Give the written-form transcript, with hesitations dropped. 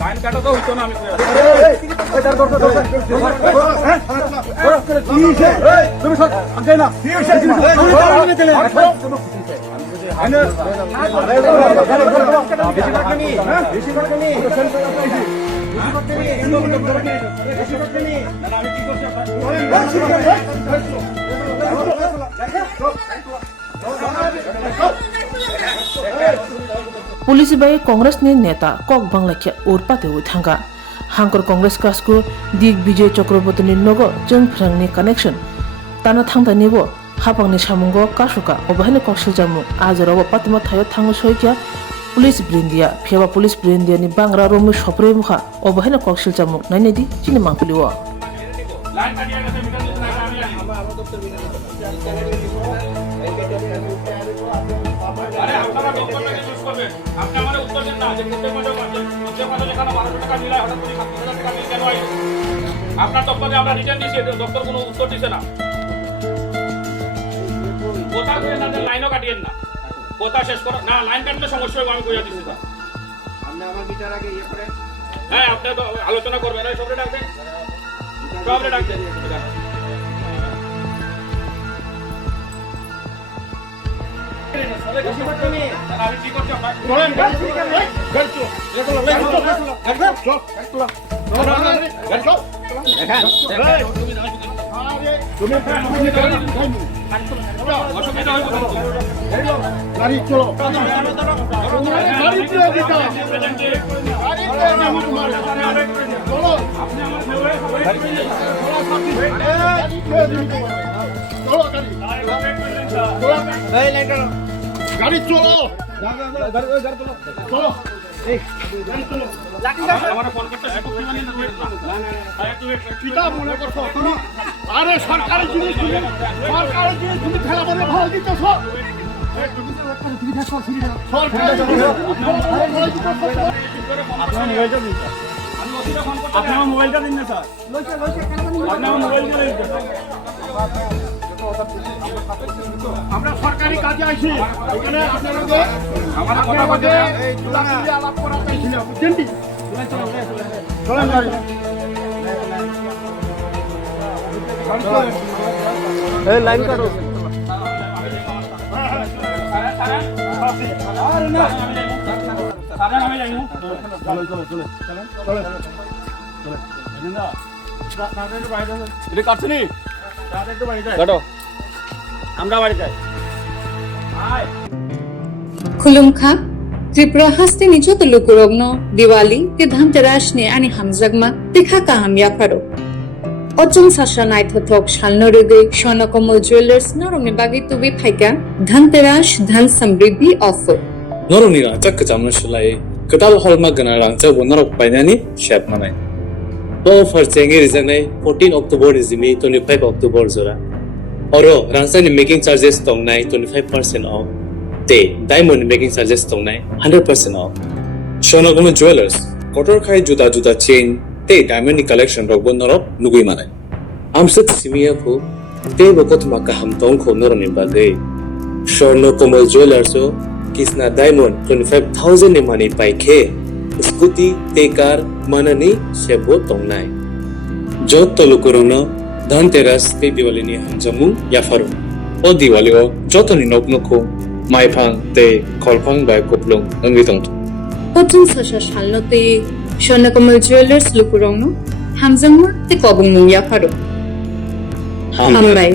Line কাটা তো হইতো না আমি पुलिस बाई कांग्रेस ने नेता कक बांग्लाखिया उरपाते उठांगा हांकर कांग्रेस कास्को दिग विजय चक्रवर्ती नगो जों फ्रांगनि कनेक्शन ताना थांदानिबो हापांनि सामुंगो कासुका अबहानि कौशल जामु आजराव पातिमा थायो थांगो सयकिया पुलिस ब्रिंदिया फेवा पुलिस ब्रिंदिया नि बांग्रा रोमि सप्रे मुखा अबहानि कौशल जामु नाइनेदि चिनि मांगलिवो লাইন কাটিয়া গেছে মিটার দিতে না আমি জানি আরে আপনারা ডকুমেন্ট ইউজ করবেন আপনি আমারে উত্তর দেন না যে প্রত্যেক মাসে যেখানে 1200 টাকা মিলায় হঠাৎ করে 7000 টাকা মিল কেন হয় আপনার দপ্তরে আমরা রিটার্ন দিয়েছি দপ্তর কোনো উত্তর দিছে না কথা কইেন না লাইনও কাটিয়েন না কথা শেষ করো না লাইন কাটলে সমস্যা হবে আমি কইয়া দিছি স্যার আপনি আমার মিটার আগে ইয়ে করে হ্যাঁ আপনি তো আলোচনা করবেন এই সবরে ডাকবেন সবরে ডাকবেন আমি কি করছি বলেন গাড়ি চলো চলো আরে সরকারি জিনিস তুমি খেলা বলে ভালো দিতেছ আপনার মোবাইলটা দিন না স্যার আপনার মোবাইলটা আমরা সরকারি কাজে আইছি এখানে আপনাদের আমার কথা বলে এই তুলাকি আলাপ করা চাইছিল বুঝছেন কি চলেন গাড়ি এই লাইন কাটো আরে না সারা আমি যাইমু চলো চলো চলো চলো চলো জিন্দা তাড়াতাড়ি বাইরে এটা কাটছনি তাড়াতাড়ি বাইরে যাই কাটো আমরা বাড়ি যাই खुलुमखा त्रिपुरा हस्ते निजो तो लुकुरोगनो दिवाली ते धनतेरस ने आनी हमजगमा देखा काहाम याफारो अजम साशा नाइथथक शालनोरेगे स्वर्णकमल ज्वेलर्स नरमनि बागै तुबे फाइका धनतेरस धन समृद्धि ऑफर नरमनि रांचक कचामना सुलाय कटाल हलमा गना रांचा बनरक पाइनानि शेप मानाय तो ऑफर चेंगे रिजनाय 14 अक्टोबर रिजिमि 25 अक्टोबर जरा Oro, Rangsani making charges tongnai 25% off. Te, diamond making charges tongnai 100% off. Shonogama Jewelers, Kotor Khai Juda Juda chain, te diamond collection rogbon norop nugui manai. Amsat simia ko, te bokot makaham tong ko noroni bagay. Shonogama Jewelers o, kisna diamond 25,000 ni money pai ke. Scooty, te car, manani shebo tongnai. Jot tolukurono, Dhanteras ते दिवाली नि हमजमु याफारो ओ दिवाली ओ जतनि नकनको माइफां ते खलफां bye कोप्लुं अंगि दंत अजम Sasha शालनोते स्वर्णकमल jewellers लुकुरोगनो हमजगमा ते कबुं याफारो हामबाय